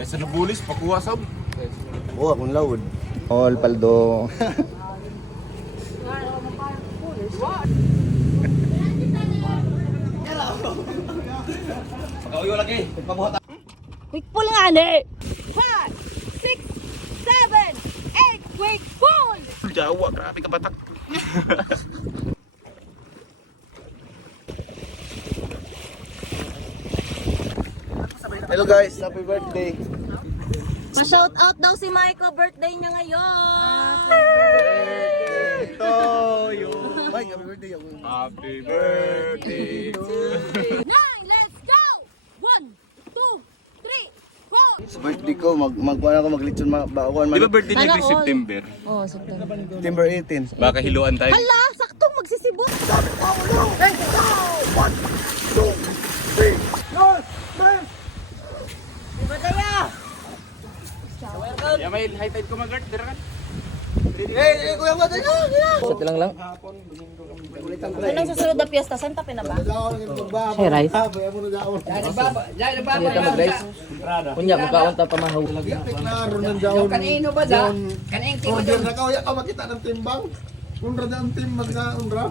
Sa nabulis, pakuha sab. Oo, akong loud. All paldo. Pagkawiyo lagi, pagpabuhat. Quick pull nga ni! 5, 6, 7, 8, quick pull! Jawa, grabe ka batak. Hello guys, happy birthday. Pa-shout out daw si Michael, birthday niya ngayon! To you. Bye, happy birthday. Happy birthday to you. 9, let's go! 1, 2, 3, 4! Sa birthday ko, magkuhan ako maglitsyon bakuan Di ba man. birthday niya Sana every all. September? Oh, September. September 18. Baka hiluan tayo. Hala, saktong magsisibot! Ya may high tide ko mag-art, dira kan? Hey, kuya mo tayo. Anong susunod na piyesta? Saan tapi na ba? Hey, rice. Kunya mukhaon ta pamahaw. Kanino ba da? Kanino Order na ka, ka makita ng timbang. Unra na ang timbang na unra.